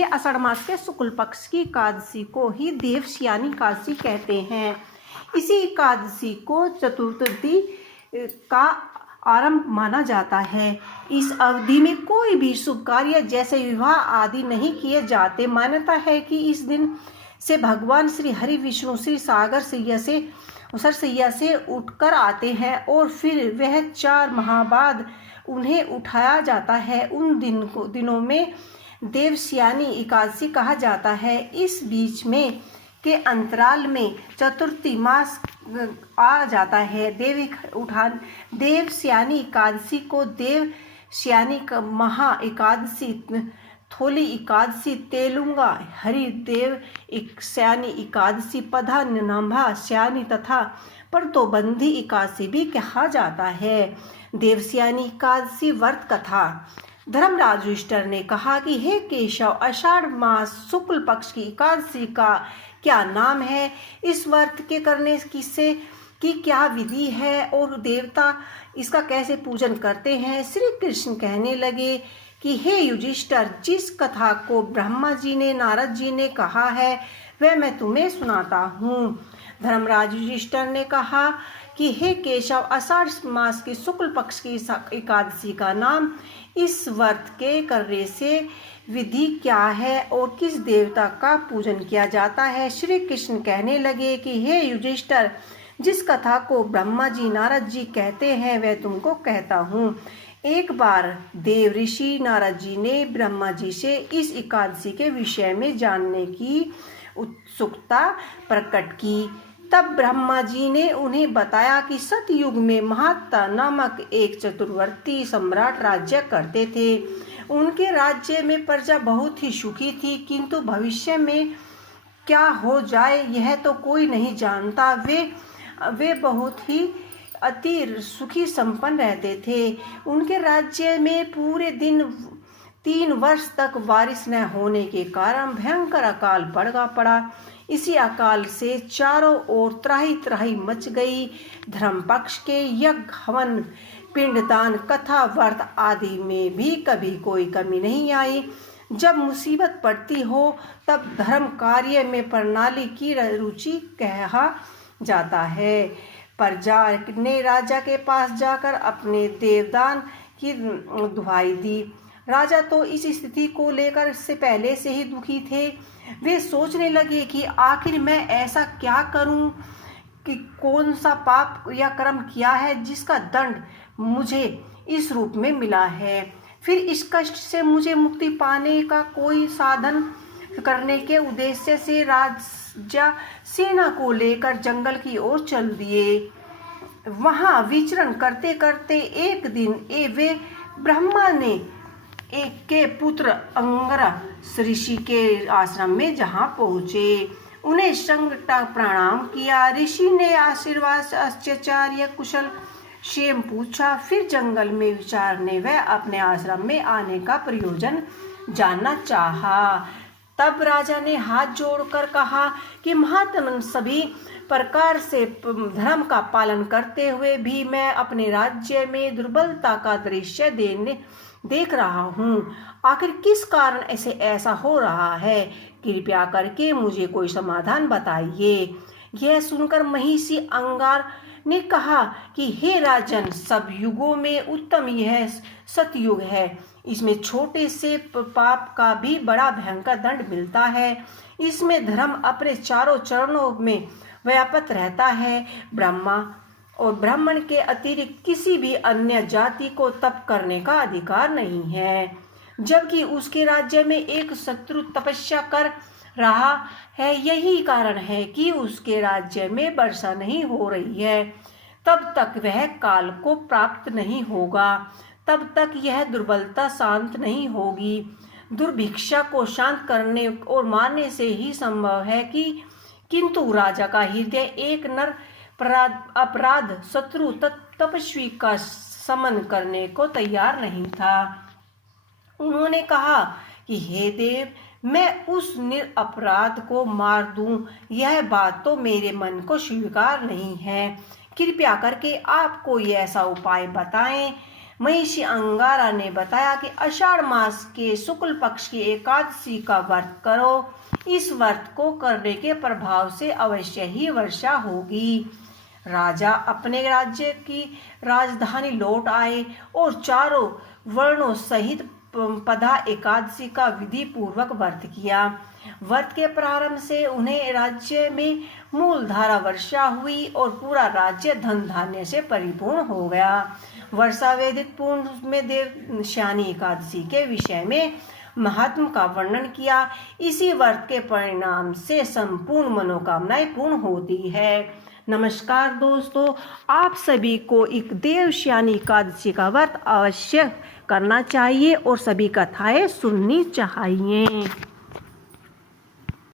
ये आषाढ़ मास के शुक्ल पक्ष की एकादशी को ही देवस्यानी एकादशी कहते हैं। इसी एकादशी को चतुर्थी का आरंभ माना जाता है। इस अवधि में कोई भी शुभ कार्य जैसे विवाह आदि नहीं किए जाते। मान्यता है कि इस दिन से भगवान श्री हरि विष्णु श्री सरसैया से उठकर आते हैं और फिर वह 4 माह बाद उन्हें उठाया जाता है। उन दिनों में देवस्यानी एकादशी कहा जाता है। इस बीच में के अंतराल में चतुर्थी मास आ जाता है। देवस्यानी एकादशी को देवस्यानी महा एकादशी, थोली एकादशी, तेलुंगा हरिदेव स्यानी एकादशी, पधा नंभा स्यानी तथा परतोबंधी एकादशी भी कहा जाता है। देवस्यानी एकादशी व्रत कथा। धर्मराज युधिष्ठिर ने कहा कि हे केशव, आषाढ़ मास शुक्ल पक्ष की एकादशी का क्या नाम है, इस व्रत के करने की क्या विधि है और देवता इसका कैसे पूजन करते हैं। श्री कृष्ण कहने लगे कि हे युधिष्ठिर, जिस कथा को ब्रह्मा जी ने नारद जी ने कहा है वह मैं तुम्हें सुनाता हूँ। धर्मराज युधिष्ठिर ने कहा कि हे केशव, आषाढ़ मास की शुक्ल पक्ष की एकादशी का नाम, इस व्रत के करने से विधि क्या है और किस देवता का पूजन किया जाता है। श्री कृष्ण कहने लगे कि हे युधिष्ठिर, जिस कथा को ब्रह्मा जी नारद जी कहते हैं वह तुमको कहता हूँ। एक बार देव ऋषि नारद जी ने ब्रह्मा जी से इस एकादशी के विषय में जानने की उत्सुकता प्रकट की। तब ब्रह्मा जी ने उन्हें बताया कि सतयुग में महात्ता नामक एक चतुर्वर्ती सम्राट राज्य करते थे। उनके राज्य में प्रजा बहुत ही सुखी थी, किंतु भविष्य में क्या हो जाए यह तो कोई नहीं जानता। वे बहुत ही अति सुखी संपन्न रहते थे। उनके राज्य में पूरे दिन 3 वर्ष तक बारिश न होने के कारण भयंकर अकाल पड़ा। इसी अकाल से चारों ओर त्राही त्राही मच गई। धर्म पक्ष के यज्ञ, हवन, पिंडदान, कथा, व्रत आदि में भी कभी कोई कमी नहीं आई। जब मुसीबत पड़ती हो तब धर्म कार्य में प्रणाली की रुचि कहा जाता है। प्रजा ने राजा के पास जाकर अपने देवदान की दुहाई दी। राजा तो इस स्थिति को लेकर से पहले से ही दुखी थे। वे सोचने लगे कि आखिर मैं ऐसा क्या करूं कि कौन सा पाप या कर्म किया है जिसका दंड मुझे इस रूप में मिला है। फिर इस कष्ट से मुझे मुक्ति पाने का कोई साधन करने के उद्देश्य से राजा सेना को लेकर जंगल की ओर चल दिए। वहां विचरण करते करते एक दिन वे ब्रह्मा ने एक के पुत्र अंगरा ऋषि के आश्रम में जहां पहुंचे, उन्हें संगता प्रणाम किया। ऋषि ने आशीर्वाद, आचार्य कुशल क्षेम पूछा। फिर जंगल में विचारने व अपने आश्रम में आने का प्रयोजन जानना चाहा। तब राजा ने हाथ जोड़कर कहा कि महात्मन, सभी प्रकार से धर्म का पालन करते हुए भी मैं अपने राज्य में दुर्बलता का दृश्य देख रहा हूँ। आखिर किस कारण ऐसा हो रहा है? कृपया करके मुझे कोई समाधान बताइए। यह सुनकर महिषी अंगार ने कहा कि हे राजन, सब युगों में उत्तम यह सतयुग है। इसमें छोटे से पाप का भी बड़ा भयंकर दंड मिलता है। इसमें धर्म अपने चारों चरणों में व्याप्त रहता है। ब्रह्मा और ब्राह्मण के अतिरिक्त किसी भी अन्य जाति को तप करने का अधिकार नहीं है। जबकि उसके राज्य में एक शत्रु तपस्या कर रहा है। यही कारण है कि उसके राज्य में वर्षा नहीं हो रही है। तब तक वह काल को प्राप्त नहीं होगा, तब तक यह दुर्बलता शांत नहीं होगी। दुर्भिक्षा को शांत करने और मारने से ही संभव है किंतु राजा का हृदय एक नर अपराध शत्रु तपस्वी का समन करने को तैयार नहीं था। उन्होंने कहा कि हे देव, मैं उस निरपराध को मार दूं, यह बात तो मेरे मन को स्वीकार नहीं है। कृपया करके आप कोई ऐसा उपाय बताएं महिषी अंगारा ने बताया कि आषाढ़ मास के शुक्ल पक्ष की एकादशी का व्रत करो। इस व्रत को करने के प्रभाव से अवश्य ही वर्षा होगी। राजा अपने राज्य की राजधानी लौट आए और चारों वर्णों सहित पदा एकादशी का विधि पूर्वक व्रत किया। व्रत के प्रारंभ से उन्हें राज्य में मूलधारा वर्षा हुई और पूरा राज्य धन धान्य से परिपूर्ण हो गया। वर्षा वैदिक पुराण में देवशयनी एकादशी के विषय में महात्म का वर्णन किया। इसी व्रत के परिणाम से संपूर्ण मनोकामनाएं पूर्ण होती है। नमस्कार दोस्तों, आप सभी को एक देवशयनी एकादशी का व्रत अवश्य करना चाहिए और सभी कथाएं सुननी चाहिए।